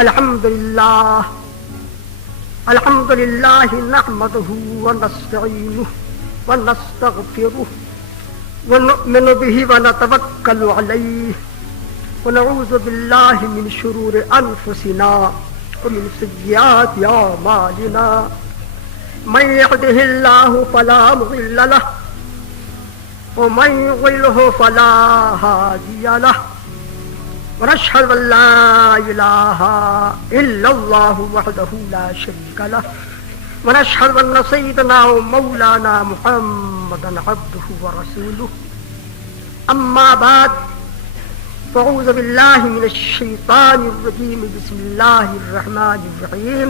الحمد لله نحمده ونستعينه ونستغفره ونؤمن به ونتوكل عليه ونعوذ بالله من شرور أنفسنا ومن سيئات أعمالنا من يهده الله فلا مضل له ومن يضلل فلا هادي له ونشهد أن لا إله إلا الله وحده لا شريك له ونشهد أن سيدنا ومولانا محمدا عبده ورسوله أما بعد فأعوذ بالله من الشيطان الرجيم بسم الله الرحمن الرحيم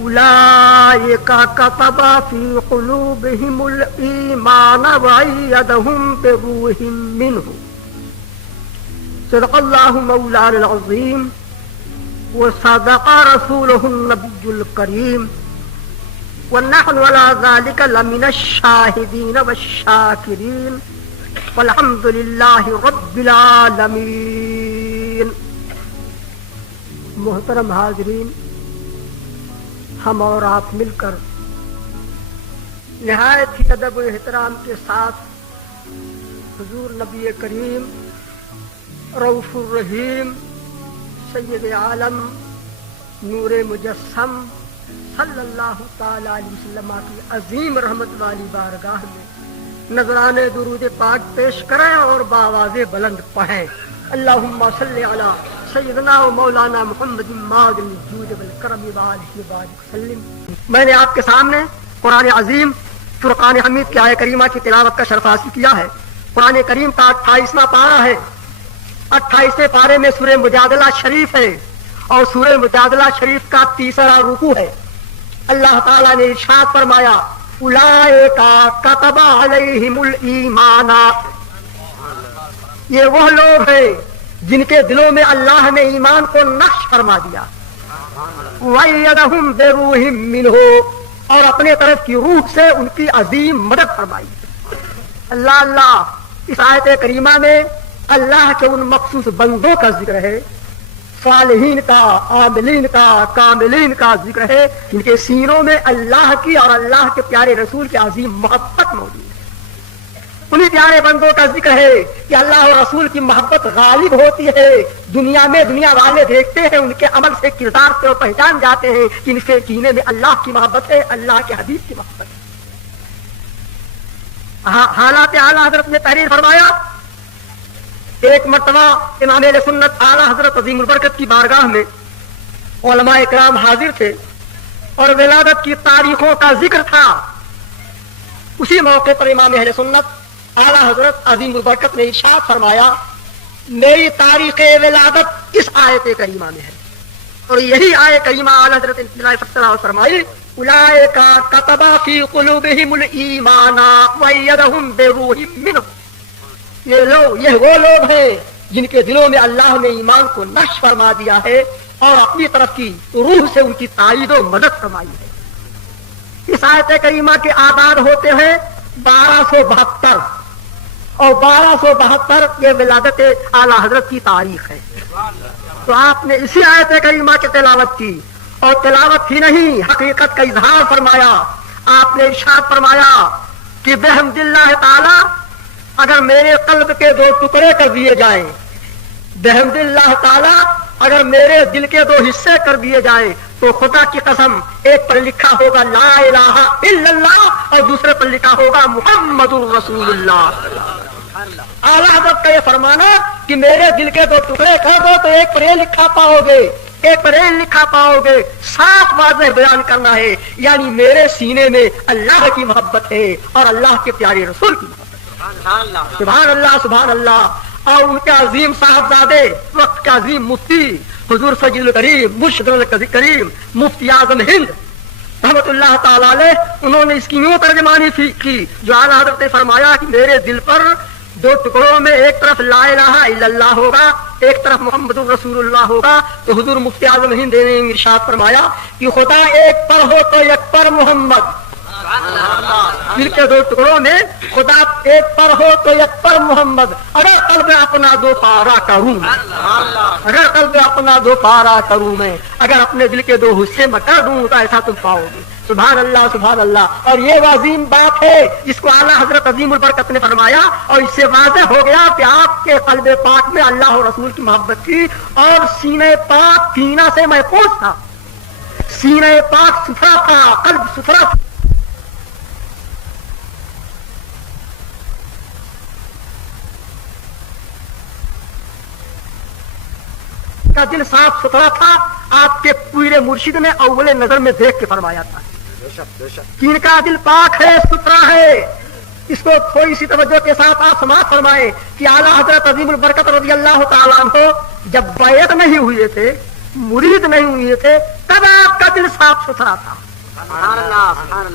أولئك كتب في قلوبهم الإيمان وأيدهم بروح منه صدق الله مولانا العظيم وصدق رسوله النبي الكريم ونحن على ذلك لمن الشاهدين والشاكرين والحمد لله رب العالمين. محترم حاضرین، ہم اور آپ مل کر نہایت ہی ادب و احترام کے ساتھ حضور نبی کریم رؤوف الرحیم سید عالم نور مجسم صلی اللہ تعالی علیہ وسلم کی عظیم رحمت والی بارگاہ میں نذران درود پاک پیش کریں اور بآواز بلند پڑھیں. اللہم صلی علی سیدنا و مولانا محمد معدن الجود والکرم وآلہ وبارک وسلم. میں نے آپ کے سامنے قرآن عظیم فرقان حمید کی آیہ کریمہ کی تلاوت کا شرف حاصل کیا ہے. قرآن کریم کا 28واں پارہ ہے. 28ویں پارے میں سورہ مجادلہ شریف ہے اور سورہ مجادلہ شریف کا 3واں رکوع ہے. اللہ تعالیٰ نے ارشاد فرمایا اولئک کتب علیہم الایمان، یہ وہ لوگ ہیں جن کے دلوں میں اللہ نے ایمان کو نقش فرما دیا. وَأَيَّدَهُمْ بِرُوحٍ مِّنْهُ، اور اپنے طرف کی روح سے ان کی عظیم مدد فرمائی. اللہ اللہ، اس آیت کریمہ میں اللہ کے ان مخصوص بندوں کا ذکر ہے، صالحین کا، عاملین کا، کاملین کا ذکر ہے جن کے سینوں میں اللہ کی اور اللہ کے پیارے رسول کی عظیم محبت موجود ہے. انہی پیارے بندوں کا ذکر ہے کہ اللہ اور رسول کی محبت غالب ہوتی ہے. دنیا میں دنیا والے دیکھتے ہیں، ان کے عمل سے، کردار سے وہ پہچان جاتے ہیں کہ ان کے سینے میں اللہ کی محبت ہے، اللہ کے حبیب کی محبت ہے. حالات اعلیٰ حضرت نے تحریر فرمایا، ایک مرتبہ امام اہل سنت اعلیٰ حضرت عظیم البرکت کی بارگاہ میں علماء اکرام حاضر تھے اور ولادت کی تاریخوں کا ذکر تھا. اسی موقع پر امام اہل سنت اعلیٰ حضرت عظیم البرکت نے ارشاد فرمایا میری تاریخ ولادت اس آیت کریمہ میں ہے. اور یہی آیت کریمہ اعلیٰ حضرت فرمائی اولئک کتب فی قلوبہم الایمان وأیدہم بروح منہ، یہ وہ لوگ ہیں جن کے دلوں میں اللہ نے ایمان کو نقش فرما دیا ہے اور اپنی طرف کی روح سے ان کی تائید و مدد فرمائی ہے. اس آیت کریمہ کے آباد ہوتے ہیں 1272 اور 1272 یہ ولادت اعلیٰ حضرت کی تاریخ ہے. تو آپ نے اسی آیت کریمہ کی تلاوت کی اور تلاوت ہی نہیں، حقیقت کا اظہار فرمایا. آپ نے ارشاد فرمایا کہ بحمد اللہ تعالی اگر میرے قلب کے 2 ٹکڑے کر دیے جائیں، بحمد اللہ تعالی اگر میرے دل کے 2 حصے کر دیے جائیں تو خدا کی قسم ایک پر لکھا ہوگا لا الہ الا اللہ اور دوسرے پر لکھا ہوگا محمد الرسول اللہ. اعلیٰ حضرت کا یہ فرمانا کہ میرے دل کے 2 ٹکڑے کر دو تو ایک پر یہ لکھا پاؤ گے، ایک پر یہ لکھا پاؤ گے. صاف واضح بیان کرنا ہے، یعنی میرے سینے میں اللہ کی محبت ہے اور اللہ کے پیارے رسول کی محبت. سبحان اللہ سبحان اللہ. اور ان کے عظیم صاحبزادے، وقت کے عظیم مفتی حضور فضل الکریم مرشد الکریم مفتی اعظم ہند رحمت اللہ تعالی علیہ، انہوں نے اس کی یوں ترجمانی کی جو اعلیٰ حضرت نے فرمایا کہ میرے دل پر 2 ٹکڑوں میں ایک طرف لا الہ الا اللہ ہوگا، ایک طرف محمد الرسول اللہ ہوگا. تو حضور مفتی اعظم ہند نے ارشاد فرمایا کہ خدا ایک پر ہو تو یک پر محمد، دل کے دو ٹکڑوں میں خدا ایک پر ہو تو یک پر محمد، اگر قلب اپنا دو پارا کروں، اگر قلب اپنا دو پارا کروں میں، اگر اپنے دل کے دو حصے میں کر دوں تو ایسا تم پاؤ گے۔ سبحان اللہ سبحان اللہ۔ اور یہ عظیم بات ہے جس کو اعلیٰ حضرت عظیم البرکت نے فرمایا، اور اس سے واضح ہو گیا کہ آپ کے قلب پاک میں اللہ اور رسول کی محبت تھی، اور سینے پاک کینہ سے محفوظ تھا، سینے پاک ستھرا تھا، قلب ستھرا تھا، کا دل صاف ستھرا تھا۔ آپ کے پورے مرشد نے اول نظر میں دیکھ کے فرمایا تھا کہ ان کا دل پاک ہے، ستھرا ہے۔ اس کو تھوڑی سی توجہ کے ساتھ آپ سماعت فرمائیں کہ اعلیٰ حضرت عظیم البرکت رضی اللہ تعالیٰ عنہ جب بیعت نہیں ہوئے تھے، مرید نہیں ہوئے تھے، تب آپ کا دل صاف ستھرا تھا،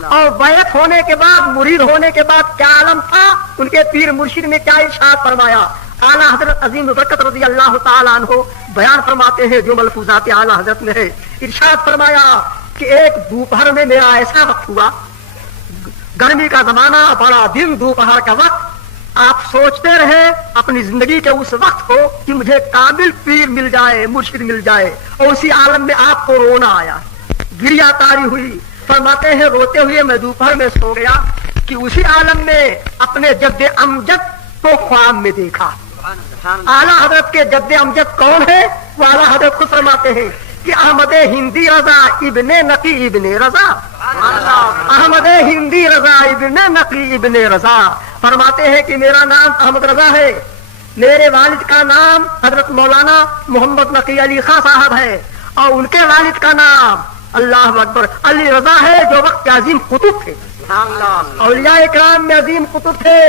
اور بیعت ہونے کے بعد، مرید ہونے کے بعد کیا عالم تھا؟ ان کے پیر مرشد نے کیا ارشاد فرمایا؟ اعلیٰ حضرت عظیم البرکت رضی اللہ تعالیٰ عنہ بیان فرماتے ہیں جو ملفوظات اعلیٰ حضرت میں ہے۔ ارشاد فرمایا کہ ایک دوپہر میں میرا ایسا وقت ہوا، گرمی کا زمانہ، بڑا دن، دوپہر کا وقت، آپ سوچتے رہے اپنی زندگی کے اس وقت کو کہ مجھے کامل پیر مل جائے، مرشد مل جائے، اور اسی عالم میں آپ کو رونا آیا، گریا تاری ہوئی۔ فرماتے ہیں روتے ہوئے میں دوپہر میں سو گیا کہ اسی عالم میں اپنے جد امجد کو خواب میں دیکھا۔ اعلیٰ حضرت کے جد امجد کون ہے؟ وہ اعلیٰ حضرت خود فرماتے ہیں کہ احمد ہندی رضا ابن نقی ابن رضا، احمد ہندی رضا ابن نقی ابن رضا۔ فرماتے ہیں کہ میرا نام احمد رضا ہے، میرے والد کا نام حضرت مولانا محمد نقی علی خان صاحب ہے، اور ان کے والد کا نام اللہ اکبر علی رضا ہے، جو وقت کے عظیم قطب تھے، اولیاء اکرام میں عظیم قطب تھے۔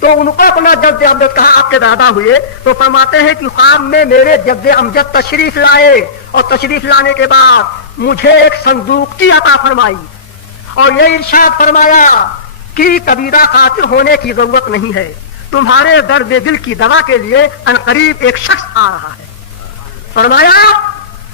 تو ان کو اپنا جد امجد کہا، آپ کے دادا ہوئے، تو فرماتے ہیں کہ خواب میں میرے جد امجد تشریف لائے، اور تشریف لانے کے بعد مجھے ایک صندوق کی عطا فرمائی، اور یہ ارشاد فرمایا کہ کبیرہ خاطر ہونے کی ضرورت نہیں ہے، تمہارے درد دل کی دوا کے لیے عنقریب ایک شخص آ رہا ہے۔ فرمایا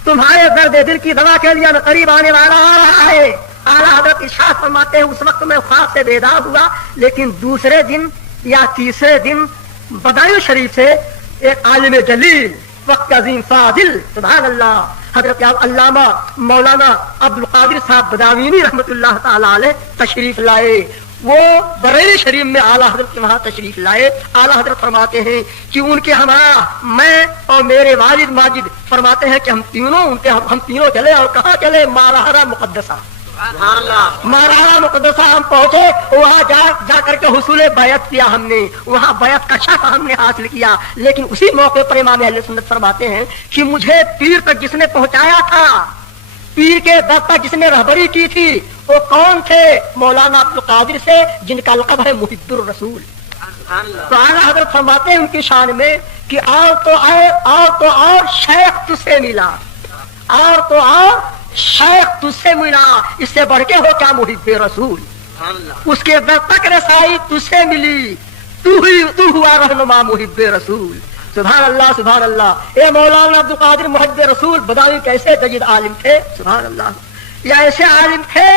تمہارے درد دل کی دوا کے لیے عنقریب آنے والا آ رہا ہے۔ اعلیٰ حضرت ارشاد فرماتے ہیں اس وقت میں خواب سے بیدار ہوا، لیکن دوسرے دن یا تیسرے دن بدایوں شریف سے ایک عالم جلیل، وقت عظیم فاضل، سبحان اللہ، حضرت علامہ مولانا عبد القادر صاحب بداوینی رحمت اللہ تعالی علیہ تشریف لائے۔ وہ بریلی شریف میں اعلیٰ حضرت کے وہاں تشریف لائے۔ اعلیٰ حضرت فرماتے ہیں کہ ان کے ہمراہ میں اور میرے والد ماجد، فرماتے ہیں کہ ہم تینوں چلے، اور کہاں چلے؟ مارحرہ مقدسہ، مارحرہ مقدسہ ہم پہنچے، وہاں جا کر کے حصول بیعت کیا ہم نے، وہاں بیعت کا شرف ہم نے حاصل کیا۔ لیکن اسی موقع پر امام اہل سنت فرماتے ہیں کہ مجھے پیر تک جس نے پہنچایا تھا، پیر کے در تک جس نے رہبری کی تھی، وہ کون تھے؟ مولانا عبد القادر سے، جن کا لقب ہے محب الرسول۔ تو اعلیٰ حضرت فرماتے ہیں ان کی شان میں کہ اور شیخ تجھ سے ملا، اور شیخ تجھ سے ملا، اس سے بڑھ کے ہو کیا محب رسول؟ اس کے در تک رسائی تجھ سے ملی، تو ہوا رہنما محب رسول۔ سبحان اللہ سبحان اللہ۔ اے مولانا عبد القادر محب رسول بداوی کیسے جید عالم تھے، سبحان اللہ، یہ ایسے عالم تھے،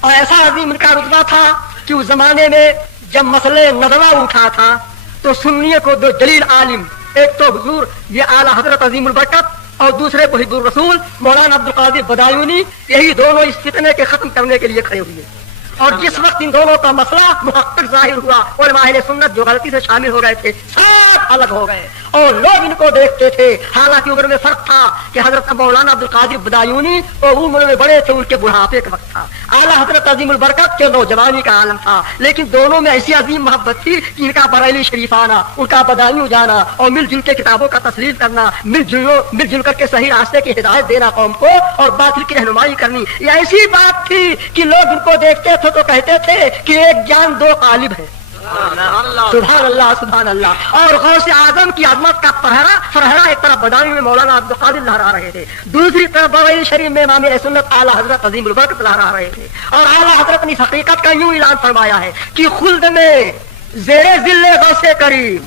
اور ایسا عظیم ان کا رتبہ تھا کہ اس زمانے میں جب مسئلہ ندوہ اٹھا تھا تو سنیے کو دو جلیل عالم، ایک تو حضور یہ اعلیٰ حضرت عظیم البرکت، اور دوسرے محب الرسول مولانا عبد القادر بدایونی، یہی دونوں اس فتنے کے ختم کرنے کے لیے کھڑے ہوئے۔ اور جس وقت ان دونوں کا مسئلہ محقق ظاہر ہوا، علماء اہل سنت جو غلطی سے شامل ہو گئے تھے سب الگ ہو گئے، اور لوگ ان کو دیکھتے تھے، حالانکہ عمر میں فرق تھا کہ حضرت مولانا عبد القادر بدایونی اور عمر میں بڑے تھے، ان کے بڑھاپے کا وقت تھا، اعلیٰ حضرت عظیم البرکت کے نوجوانی کا عالم تھا، لیکن دونوں میں ایسی عظیم محبت تھی کہ ان کا بریلی شریف آنا، ان کا بدایوں جانا، اور مل جل کے کتابوں کا تصریف کرنا، مل جل کر کے صحیح راستے کی ہدایت دینا قوم کو، اور باطل کی رہنمائی کرنی، یہ ایسی بات تھی کہ لوگ ان کو دیکھتے تھے تو کہتے تھے کہ ایک جان دو غالب ہے۔ سبحان اللہ سبحان اللہ۔ اور غوث اعظم کی عظمت کا فرہرا ایک طرف بداوی میں مولانا عبد القادر لہرا رہے تھے، دوسری طرف بریلی شریف میں امام سنت اعلیٰ حضرت عظیم البرکت لہرا رہے تھے، اور اعلیٰ حضرت نے اس حقیقت کا یوں اعلان فرمایا ہے کہ خلد میں زیر ذل غوث کریم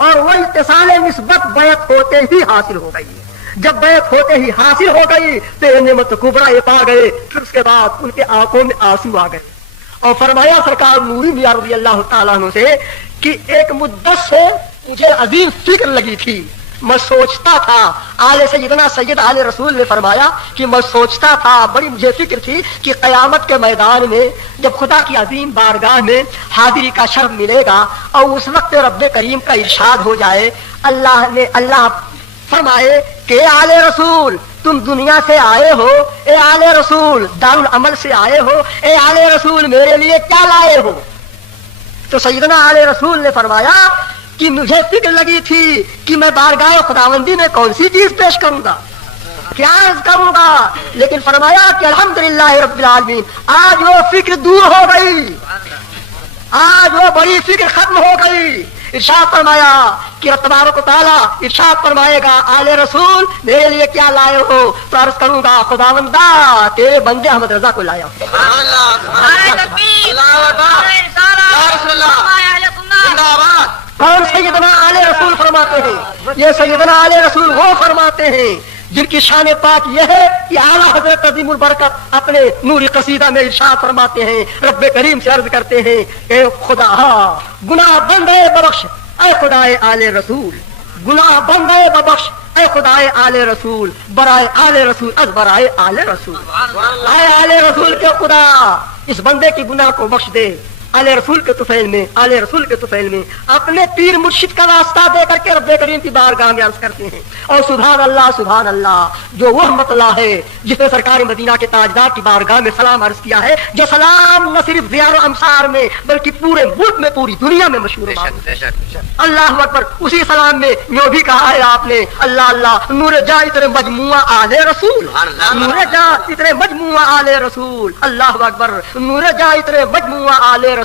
اور وہ اتصال نسبت بیعت ہوتے ہی حاصل ہو گئی. جب بیعت ہوتے ہی حاصل ہو گئی تو یہ نعمت کبریٰ یہ پا گئے. پھر اس کے بعد ان کے آنکھوں میں آنسو آ گئے اور فرمایا سرکار نوری میاں رضی اللہ تعالیٰ عنہ سے کہ ایک مدت سے مجھے عظیم فکر لگی تھی. میں سوچتا تھا، آل سیدنا سید آل رسول نے فرمایا کہ میں سوچتا تھا، بڑی مجھے فکر تھی کہ قیامت کے میدان میں جب خدا کی عظیم بارگاہ میں حاضری کا شرف ملے گا اور اس وقت رب کریم کا ارشاد ہو جائے، اللہ فرمائے کہ آل رسول تم دنیا سے آئے ہو، اے آل رسول دارالعمل سے آئے ہو، اے آل رسول میرے لیے کیا لائے ہو؟ تو سیدنا آل رسول نے فرمایا کہ مجھے فکر لگی تھی کہ میں بارگاہ خداوندی میں کون سی چیز پیش کروں گا، کیا عرض کروں گا، لیکن فرمایا کہ الحمدللہ رب العالمین آج وہ فکر دور ہو گئی، آج وہ بڑی فکر ختم ہو گئی. ارشاد فرمایا کہ تبارک و تعالیٰ ارشاد فرمائے گا آل رسول میرے لیے کیا لائے ہو؟ تو عرض کروں گا خداوندا تیرے بندے احمد رضا کو لایا ہوں. کون سیدنا آل رسول فرماتے ہیں؟ یہ سیدنا آل رسول وہ فرماتے ہیں جن کی شان پاک یہ ہے کہ اعلیٰ حضرت عظیم البرکت اپنے نوری قصیدہ میں ارشاد فرماتے ہیں، رب کریم سے عرض کرتے ہیں اے خدا گناہ بندے ببخش اے خدائے آل رسول، گناہ بندے ببخش اے خدائے آل رسول، برائے آل رسول از برائے آل رسول. اے آل رسول کے خدا اس بندے کی گناہ کو بخش دے. آل رسول کے طفیل میں، آل رسول کے طفیل میں اپنے پیر مرشد کا واسطہ دے کر کے رب کریم کی بارگاہ میں عرض کرتے ہیں. اور سبحان اللہ جو وہ مطلع ہے جس نے سرکار مدینہ کے تاجدار کی بارگاہ میں سلام عرض کیا ہے، جو سلام نہ صرف دیار و امصار میں بلکہ پورے ملک میں پوری دنیا میں مشہور ہے. اللہ اکبر. اسی سلام میں یوں بھی کہا ہے آپ نے اللہ نور جا اتنے مجموعہ آل رسول، نور جا اتنے مجموعہ آل رسول. اللہ اکبر. نور جا اتنے مجموعہ آل رسول.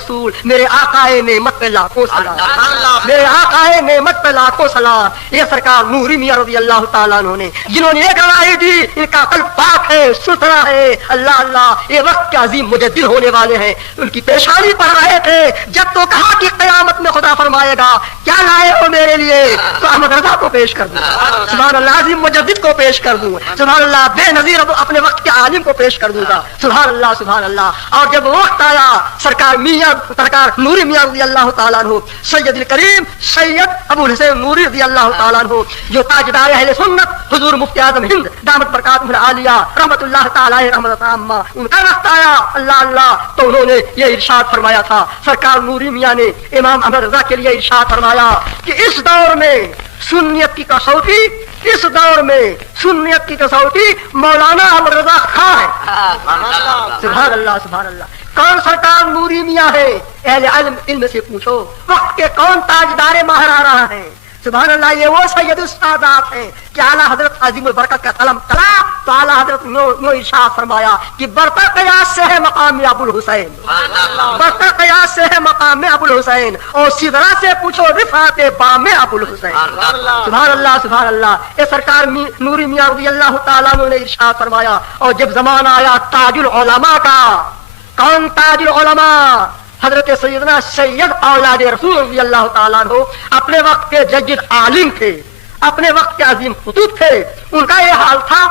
میرے آقائے نعمت پہ لاکھوں سلام، میرے آقائے نعمت پہ لاکھوں سلام. یہ سرکار نوری میاں رضی اللہ تعالیٰ عنہ نے جنہوں نے ایک گواہی دی ان کا قلب پاک ہے، ستھرا ہے. اللہ یہ وقت کے عظیم مجدد ہونے والے ہیں. ان کی پیشانی پڑھ رہے تھے جب تو کہا کہ قیامت میں خدا فرمائے گا کیا لائے ہو میرے لیے؟ تو احمد رضا کو پیش کر دوں، سبحان اللہ، عظیم مجدد کو پیش کر دوں، سبحان اللہ، بے نظیر اپنے وقت کے عالم کو پیش کر دوں گا. سبحان اللہ سبحان اللہ. اور جب وقت آیا سرکار نوری میاں رضی اللہ تعالیٰ عنہ سید الکریم سید ابو الحسین نوری رضی اللہ تعالیٰ عنہ جو تاجدار اہل سنت حضور مفتی اعظم ہند دامت برکاتہ العالیہ رحمت اللہ تعالی رحمت عامہ، ان کا وقت آیا اللہ تو انہوں نے یہ ارشاد فرمایا تھا. سرکار نوری میاں نے امام احمد رضا کے لیے ارشاد فرمایا کہ اس دور میں سنیت کی کسوٹی، اس دور میں سنیت کی کسوٹی مولانا احمد رضا خاں ہے. سبحان اللہ سبحان اللہ. کون سرکار نوری میاں ہے؟ اہل علم سے پوچھو وقت کے کون تاجدار ماہر آ رہا ہے. سبحان اللہ. یہ وہ سید استادات ہیں کہ اعلیٰ حضرت عظیم البرکت کا قلم چلا تو اعلیٰ حضرت نو ارشاد فرمایا کہ برتا قیاس سے ہے مقام ابو الحسین، برتا قیاس سے ہے مقام ابو الحسین، اور سدرا سے پوچھو رفعت بام ابو الحسین. سبحان اللہ سبحان اللہ. یہ سرکار نوری میاں رضی اللہ تعالیٰ عنہ نے ارشاد فرمایا. اور جب زمانہ آیا تاج العلماء کا، کون تاج العلماء؟ حضرت سیدنا سید اولاد رسول رضی اللہ تعالیٰ عنہ اپنے وقت کے جدید عالم تھے، اپنے وقت کے عظیم خطوط تھے. ان کا یہ حال تھا.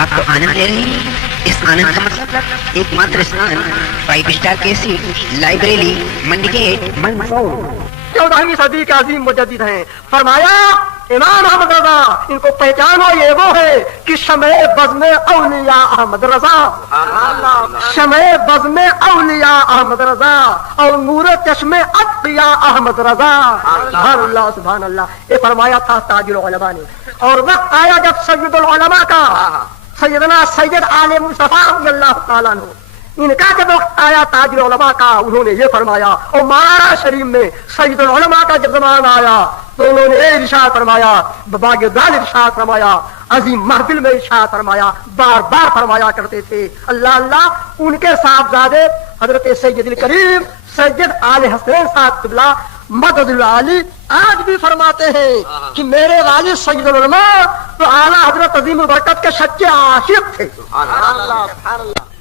آپ کو آنند لے رہے ہیں. اس آنند کا مطلب ایک ماتر اسنان 5 اسٹار کے سیٹ لائبریری منڈی گیٹ منصور 14ویں صدی کے عظیم مجدد ہیں. فرمایا امام احمد رضا ان کو پہچانو، یہ وہ ہے کہ شمع بزم اولیاء احمد رضا، شمع بزم اولیاء احمد رضا اور نور چشم اتقیاء احمد رضا. سبحان اللہ سبحان اللہ. یہ فرمایا تھا تاج العلماء نے. اور وقت آیا جب سید العلماء کا سیدنا سید آل مصطفیٰ رضی اللہ تعالیٰ عنہ ان کا جب وقت آیا تاج العلماء کا، انہوں نے یہ فرمایا. اور مارا شریف میں سید العلماء کا جب زمانہ آیا تو انہوں نے ارشاد فرمایا، باغ دال ارشاد فرمایا، عظیم محفل میں ارشاد فرمایا، بار بار فرمایا کرتے تھے اللہ. ان کے صاحبزادے حضرت سید الکریم سید آل حسین صاحب قبلہ مدد العالی آج بھی فرماتے ہیں کہ میرے والد سید العلماء تو اعلیٰ حضرت عظیم البرکت کے سچے عاشق تھے.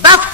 10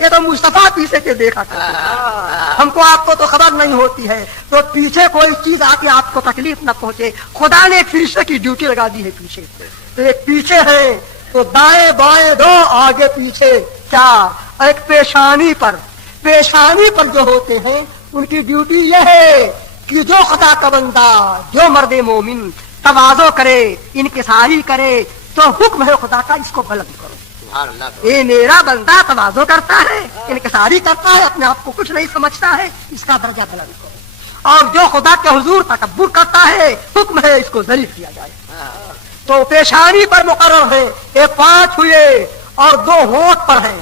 یہ تو مصطفیٰ پیچھے کے دیکھا کرتے، ہم کو آپ کو تو خبر نہیں ہوتی ہے، تو پیچھے کوئی چیز آ کے آپ کو تکلیف نہ پہنچے۔ خدا نے ایک فرشتے کی ڈیوٹی لگا دی ہے پیچھے، تو ایک پیچھے ہے تو دائیں بائیں دو، آگے پیچھے چار، ایک پیشانی پر جو ہوتے ہیں ان کی ڈیوٹی یہ ہے کہ جو خدا کا بندہ، جو مرد مومن تواضع کرے، انکساری کرے، تو حکم ہے خدا کا اس کو بلند کرو۔ یہ میرا بندہ تواضع کرتا ہے، انکساری کرتا ہے، اپنے آپ کو کچھ نہیں سمجھتا ہے، اس کا درجہ بلند کرو۔ اور جو خدا کے حضور تکبر کرتا ہے، حکم ہے اس کو ذلیل کیا جائے۔ تو پیشانی پر مقرر ہے، یہ 5 ہوئے اور 2 ہونٹ پر ہیں،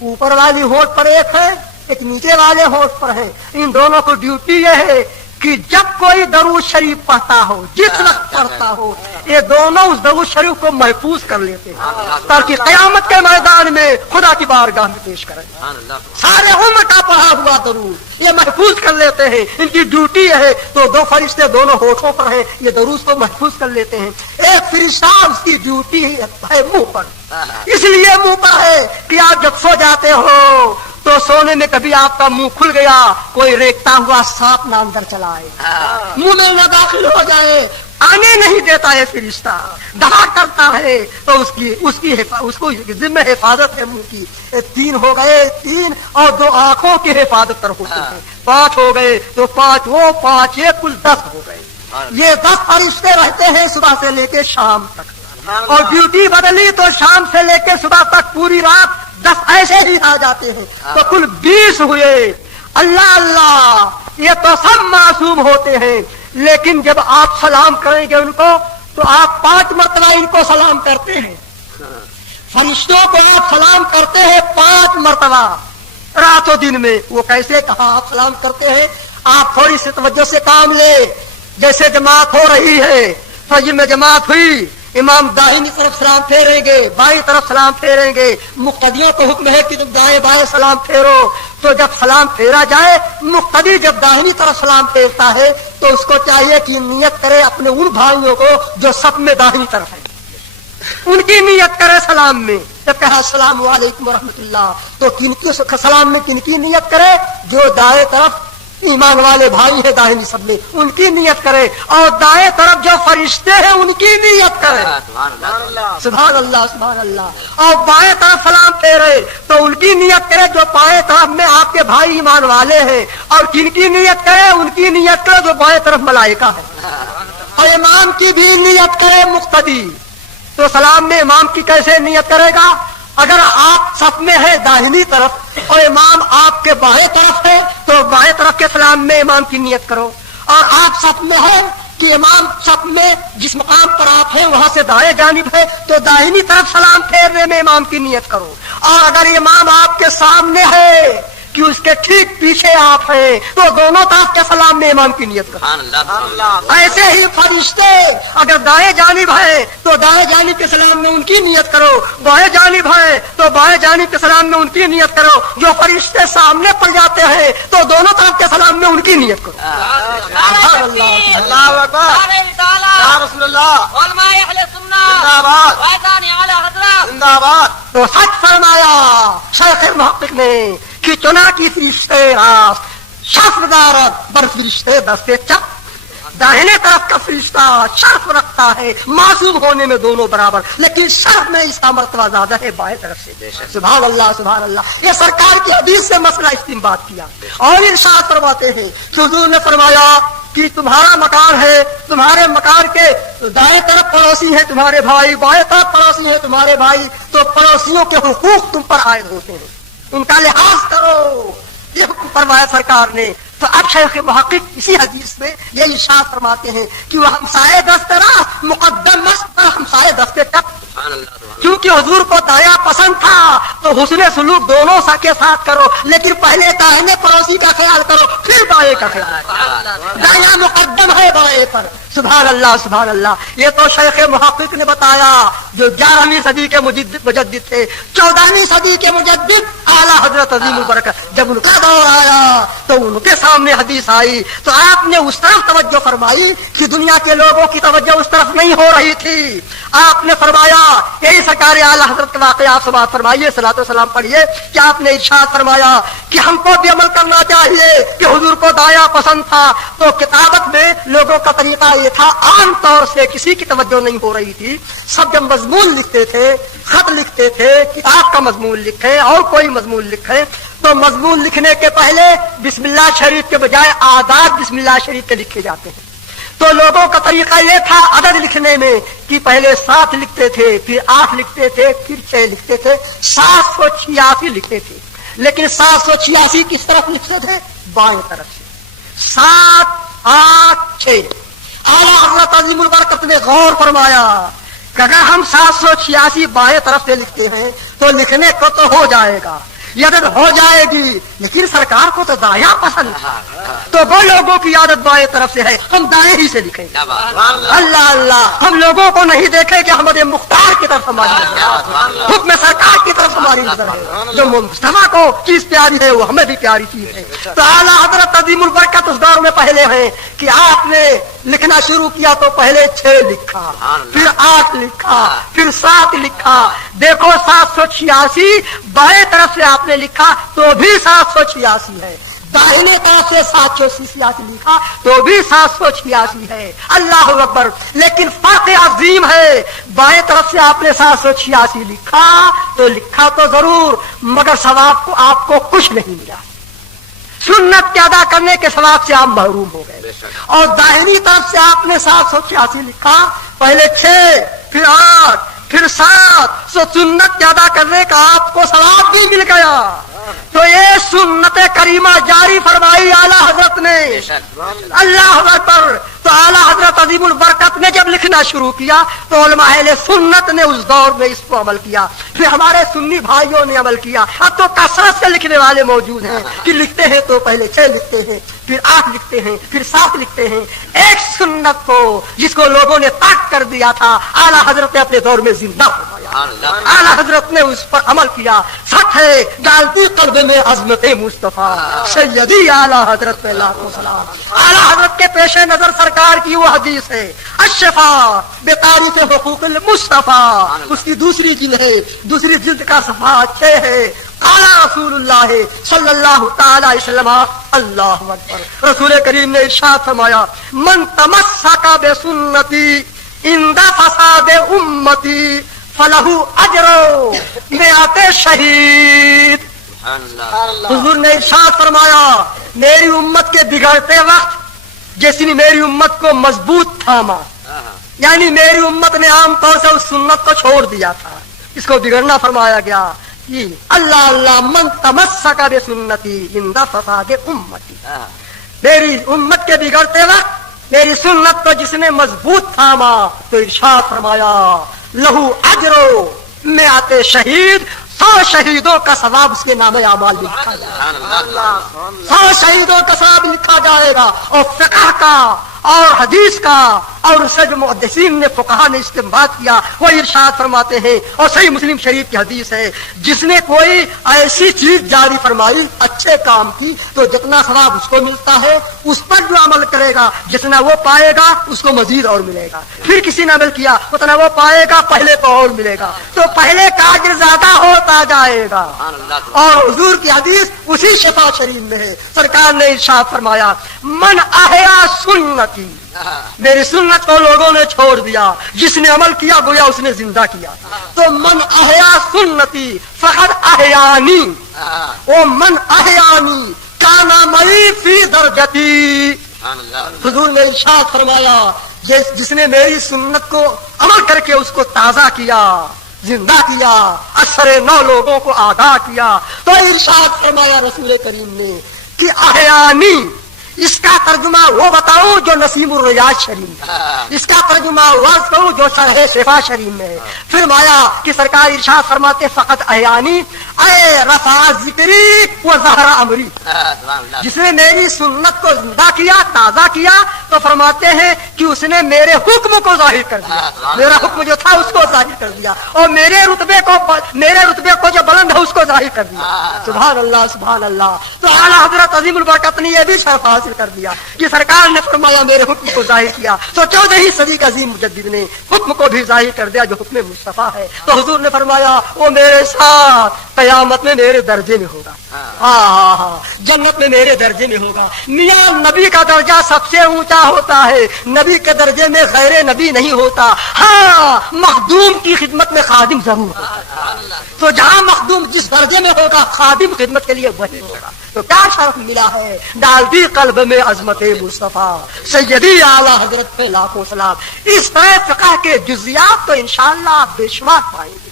اوپر والی ہونٹ پر ایک ہے، ایک نیچے والے ہونٹ پر ہے۔ ان دونوں کو ڈیوٹی یہ ہے کہ جب کوئی درود شریف پڑھتا ہو، جس وقت پڑھتا ہو، یہ دونوں اس درود شریف کو محفوظ کر لیتے ہیں تاکہ قیامت کے میدان میں خدا کی بارگاہ میں پیش کریں۔ سارے عمر کا پڑھا ہوا درود یہ محفوظ کر لیتے ہیں، ان کی ڈیوٹی یہ ہے۔ تو 2 فرشتے دونوں ہوٹھوں پر ہیں، یہ درود کو محفوظ کر لیتے ہیں۔ ایک فرشتہ اس کی ڈیوٹی ہے منہ پر، اس لیے منہ پر ہے کہ آپ جب سو جاتے ہو تو سونے میں کبھی آپ کا منہ کھل گیا، کوئی ریگتا ہوا سانپ نہ اندر چلا آئے، منہ میں نہ داخل ہو جائے، آنے نہیں دیتا ہے فرشتہ، دہا کرتا ہے، تو اس کو ذمہ حفاظت ہے منہ کی۔ 3 ہو گئے، 3 اور 2 آنکھوں کی حفاظت پر ہوتے ہیں، 5 ہو گئے تو 5 وہ 5 یہ کل 10 ہو گئے۔ یہ 10 فرشتے رہتے ہیں صبح سے لے کے شام تک، اور ڈیوٹی بدلی تو شام سے لے کے صبح تک پوری رات 10 ایسے ہی آ جاتے ہیں، تو کل 20 ہوئے۔ اللہ اللہ، یہ تو سب معصوم ہوتے ہیں، لیکن جب آپ سلام کریں گے ان کو تو آپ 5 مرتبہ ان کو سلام کرتے ہیں، فرشتوں کو آپ سلام کرتے ہیں 5 مرتبہ رات و دن میں۔ وہ کیسے کہا آپ سلام کرتے ہیں؟ آپ تھوڑی سی توجہ سے کام لے، جیسے جماعت ہو رہی ہے، فجر میں جماعت ہوئی، امام داہنی طرف سلام پھیریں گے، بائیں طرف سلام پھیریں گے، مقتدیوں کو حکم ہے کہ جب دائیں بائیں سلام پھیرو، تو جب سلام پھیرا جائے، مقتدی جب داہنی طرف سلام پھیرتا ہے تو اس کو چاہیے کہ نیت کرے اپنے ان بھائیوں کو جو صف میں داہنی طرف ہے، ان کی نیت کرے سلام میں۔ جب کہا السلام علیکم ورحمۃ اللہ، تو کن کی سلام میں کن کی نیت کرے؟ جو دائیں طرف ایمان والے بھائی ہیں داہنی سب میں، ان کی نیت کرے، اور دائیں طرف جو فرشتے ہیں ان کی نیت کرے۔ سبحان اللہ سبحان اللہ۔ اور بائیں طرف سلام پھیرے تو ان کی نیت کرے جو بائیں طرف میں آپ کے بھائی ایمان والے ہیں، اور جن کی نیت کرے ان کی نیت کرے جو بائیں طرف ملائکہ ہے، اور امام کی بھی نیت کرے مقتدی۔ تو سلام میں امام کی کیسے نیت کرے گا؟ اگر آپ صف میں ہے داہنی طرف اور امام آپ کے بائیں طرف ہے تو بائیں طرف کے سلام میں امام کی نیت کرو، اور آپ صف میں ہے کہ امام صف میں جس مقام پر آپ ہیں وہاں سے دائیں جانب ہے تو داہنی طرف سلام پھیرنے میں امام کی نیت کرو، اور اگر امام آپ کے سامنے ہے کہ اس کے ٹھیک پیچھے آپ ہیں تو دونوں طرف کے سلام میں امام کی نیت کرو۔ ایسے ہی فرشتے اگر دائیں جانب ہے تو دائیں جانب کے سلام میں ان کی نیت کرو، بائیں جانب ہے تو بائیں جانب کے سلام میں ان کی نیت کرو، جو فرشتے سامنے پڑ جاتے ہیں تو دونوں طرف کے سلام میں ان کی نیت کرو۔ اللہ اکبر، یا رسول اللہ، علماء اہل سنت زندہ باد، وائزان اعلی حضرت زندہ باد۔ تو سچ فرمایا شیخ محقق نے کہ چنا کی فرشتے راست شرف دارت بر فرشتے دستے چپ، داہنے طرف کا فرشتہ شرف رکھتا ہے معصوم ہونے میں دونوں برابر، لیکن شرف میں اس کا مرتبہ زیادہ ہے بائیں طرف سے۔ سبحان اللہ سبحان اللہ۔ یہ سرکار کی حدیث سے مسئلہ استنباط کیا اور ارشاد فرماتے ہیں کہ حضور نے فرمایا کہ تمہارا مکان ہے، تمہارے مکان کے دائیں طرف پڑوسی ہیں تمہارے بھائی، بائیں طرف پڑوسی ہیں تمہارے بھائی، تو پڑوسیوں کے حقوق تم پر عائد ہوتے ہیں، ان کا لحاظ کرو، یہ حکم فرمایا سرکار نے۔ تو اب شیخ محقق اسی حدیث میں یہ ارشاد فرماتے ہیں کہ وہ ہمسائے دست راست مقدم مست پر ہمسائے دست چپ، کیونکہ حضور کو دایا پسند تھا تو حسن سلوک دونوں کے ساتھ کرو، لیکن پہلے دائیں پڑوسی کا خیال کرو پھر بائیں کا خیال، دایا مقدم ہے بائیں پر۔ سبحان اللہ سبحان اللہ۔ یہ تو شیخ محقق نے بتایا جو 11ویں صدی کے مجدد تھے، 14ویں صدی کے مجدد اعلیٰ حضرت عظیم البرکت، جب ان کا دور آیا تو ان کے سامنے حدیث آئی تو آپ نے اس طرف توجہ فرمائی کہ دنیا کے لوگوں کی توجہ اس طرف نہیں ہو رہی تھی، آپ نے فرمایا، یہی سرکار اعلی حضرت کا واقعہ آپ سماعت فرمائیے، صلاۃ و سلام پڑھیے کہ آپ نے ارشاد فرمایا کہ ہم کو بھی عمل کرنا چاہیے کہ حضور کو دایا پسند تھا تو کتابت میں لوگوں کا طریقہ یہ تھا، عام طور سے کسی کی توجہ نہیں ہو رہی تھی، سب جب مضمون لکھتے تھے، خط لکھتے تھے، کتاب کا مضمون لکھے اور کوئی مضمون لکھے تو مضمون لکھنے کے پہلے بسم اللہ شریف کے بجائے آداب بسم اللہ شریف کے لکھے جاتے ہیں۔ تو لوگوں کا طریقہ یہ تھا عدد لکھنے میں کہ پہلے 7 لکھتے تھے، پھر 8 لکھتے تھے، پھر 6 لکھتے تھے، 786 لکھتے تھے۔ لیکن 786 کس طرف لکھتے تھے؟ بائیں طرف سے، 7 8 6۔ اعلیٰ حضرت عظیم البرکت نے غور فرمایا کہ اگر ہم 786 بائیں طرف سے لکھتے ہیں تو لکھنے کو تو ہو جائے گا، یہ عادت ہو جائے گی، لیکن سرکار کو تو دایاں پسند ہے، تو وہ لوگوں کی عادت بائیں طرف سے ہے، ہم دائیں ہی سے لکھیں گے۔ اللہ اللہ، ہم لوگوں کو نہیں دیکھیں کہ ہمارے مختار کی طرف ہماری نظر ہے، حکم سرکار کی طرف ہماری نظر ہے، جو مصطفیٰ کو چیز پیاری ہے وہ ہمیں بھی پیاری چیز ہے۔ تو اعلیٰ حضرت عظیم البرکت اس دور میں پہلے ہیں کہ آپ نے لکھنا شروع کیا تو پہلے 6 لکھا، پھر 8 لکھا، پھر 7 لکھا۔ دیکھو 786 بائیں طرف سے آپ نے لکھا تو بھی 786 ہے، داہنے طرف سے 786 لکھا تو بھی 786 ہے۔ اللہ اکبر! لیکن فرق عظیم ہے، بائیں طرف سے آپ نے 786 لکھا تو لکھا تو ضرور مگر ثواب کو آپ کو کچھ نہیں ملا، سنت کے ادا کرنے کے ثواب سے آپ محروم ہو گئے۔ اور داہنی طرف سے آپ نے 786 لکھا، پہلے 6 پھر 8 پھر 7، سو سنت کے ادا کرنے کا آپ کو ثواب بھی مل گیا۔ تو یہ سنت کریمہ جاری فرمائی اعلیٰ حضرت نے، اللہ اکبر! تو اعلیٰ حضرت عظیم البرکت نے جب لکھنا شروع کیا تو علماء اہل سنت نے اس دور میں اس کو عمل کیا، پھر ہمارے سنی بھائیوں نے عمل کیا۔ اب تو کثرت سے لکھنے والے موجود ہیں کہ لکھتے ہیں تو پہلے 6 لکھتے ہیں، پھر 8 لکھتے ہیں، پھر 7 لکھتے ہیں۔ ایک سنت کو جس کو لوگوں نے ترک کر دیا تھا اعلیٰ حضرت نے اپنے دور میں زندہ فرمایا، اعلیٰ حضرت نے اس پر عمل کیا۔ سچ ہے، ڈالتی قلب میں عظمت مصطفیٰ سیدی اعلیٰ حضرت پہ لاکھوں سلام۔ اعلیٰ حضرت کے پیش نظر سرکار کی وہ حدیث ہے الشفا بتعریف حقوق المصطفیٰ، اس کی دوسری جلد ہے، دوسری جلد کا صفحہ 6 ہے۔ قال رسول اللہ صلی اللہ تعالی علیہ وسلم، اللہ اکبر! رسول کریم نے ارشاد فرمایا من تمسک بسنتی عند فساد امتی فلہ اجر 100 شہید۔ حضور نے ارشاد فرمایا میری امت کے بگڑتے وقت جس نے میری امت کو مضبوط تھاما، یعنی میری امت نے عام طور سے اس سنت کو چھوڑ دیا تھا، اس کو بگڑنا فرمایا گیا۔ اللہ اللہ، من تمسک بسنتی عند فساد امتی، میری امت کے بگڑتے وقت میری سنت کو جس نے مضبوط تھاما تو ارشاد فرمایا لہو اجرو 100 شہید، 100 شہیدوں کا ثواب اس کے نام اعمال میں لکھا جائے گا، 100 شہیدوں کا ثواب لکھا جائے گا۔ اور فقہ کا اور حدیث کا اور اسے جو محدثین نے فقہا نے استنباط کیا وہ ارشاد فرماتے ہیں، اور صحیح مسلم شریف کی حدیث ہے جس نے کوئی ایسی چیز جاری فرمائی اچھے کام کی تو جتنا ثواب اس کو ملتا ہے اس پر جو عمل کرے گا جتنا وہ پائے گا اس کو مزید اور ملے گا، پھر کسی نے عمل کیا اتنا وہ پائے گا پہلے کو اور ملے گا، تو پہلے کا اجر زیادہ ہوتا جائے گا۔ اور حضور کی حدیث اسی شفا شریف میں ہے، سرکار نے ارشاد فرمایا من احیا سنتی، میری سنت کو لوگوں نے چھوڑ دیا، جس نے عمل کیا گویا اس نے زندہ کیا، تو من احیا سنتی فقد احیانی، او من احیانی کانا مئی فی درجتی۔ حضور نے ارشاد فرمایا جس نے میری سنت کو عمل کر کے اس کو تازہ کیا، زندہ کیا، اثر نو لوگوں کو آگاہ کیا، تو ارشاد فرمایا رسول کریم نے کہ احیانی، اس کا ترجمہ وہ بتاؤں جو نسیم الریاض شریف ہے، اس کا ترجمہ وہ کروں جو شرح شفا شریف میں ہے۔ فرمایا کہ سرکار ارشاد فرماتے فقط احیانی اے رفع ذکری و ظہر امری، سبحان اللہ. جس نے میری سنت کو زندہ کیا، تازہ کیا، تو فرماتے ہیں کہ اس نے میرے حکم کو ظاہر کر دیا، میرا حکم جو تھا اس کو ظاہر کر دیا، اور میرے رتبے کو جو بلند ہے اس کو ظاہر کر دیا. سبحان اللہ سبحان اللہ. تو اعلیٰ حضرت عظیم البرکت نے یہ بھی شرف حاصل کر دیا کہ سرکار نے فرمایا میرے حکم کو ظاہر کیا، تو 14ویں صدی کا عظیم مجدد نے حکم کو بھی ظاہر کر دیا جو حکم مصطفیٰ ہے. تو حضور نے فرمایا وہ میرے ساتھ قیامت میں میرے درجے میں ہوگا، ہاں جنت میں میرے درجے میں ہوگا. میاں نبی کا درجہ سب سے اونچا ہوتا ہے، نبی کے درجے میں غیر نبی نہیں ہوتا. ہاں مخدوم کی خدمت میں خادم ضرور ہوتا، تو جہاں مخدوم جس درجے میں ہوگا خادم خدمت کے لیے وہی ہوگا. تو کیا شرف ملا ہے، ڈال دی قلب میں عظمت مصطفیٰ سیدی اعلیٰ حضرت پہ لاکھوں سلام. اس طرح فقہ کے جزیات تو انشاءاللہ آپ بے شمار پائیں گے.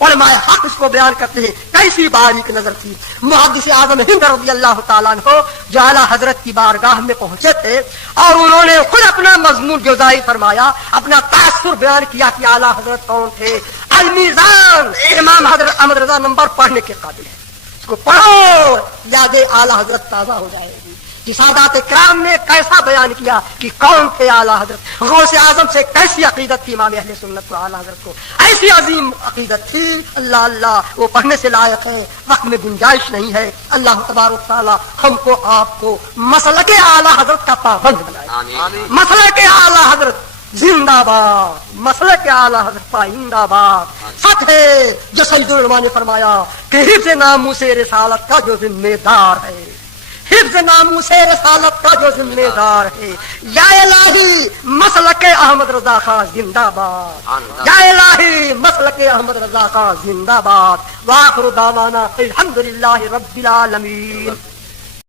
علماء حق اس کو بیان کرتے ہیں کیسی باریک نظر تھی. محدث اعظم ہند رضی اللہ تعالیٰ عنہ جو اعلیٰ حضرت کی بارگاہ میں پہنچے تھے اور انہوں نے خود اپنا مضمون جزائی فرمایا، اپنا تاثر بیان کیا کہ اعلیٰ حضرت کون تھے. المیزان امام حضرت احمد رضا نمبر پڑھنے کے قابل ہے، اس کو پڑھو یاد اعلیٰ حضرت تازہ ہو جائے گی کہ سادات کرام نے کیسا بیان کیا کہ کون تھے اعلیٰ حضرت. غوث اعظم سے کیسی عقیدت تھی امام اہل سنت کو، اعلیٰ حضرت کو ایسی عظیم عقیدت تھی. اللہ اللہ وہ پڑھنے سے لائق ہے، وقت میں گنجائش نہیں ہے. اللہ تبارک تعالیٰ ہم کو آپ کو مسلک اعلیٰ حضرت کا پابند بنائے. آمین. مسلک اعلیٰ حضرت زندہ باد، مسلک اعلیٰ حضرت پائندہ باد. فتح جو سید العلماء نے فرمایا کہ حفظ ناموس رسالت کا جو ذمہ دار ہے، حفظ ناموس رسالت کا جو ذمہ دار ہے، یا الہی مسلک احمد رضا خان زندہ باد، یا الہی مسلک احمد رضا خان زندہ باد. وآخر دعوانا الحمدللہ رب العالمین.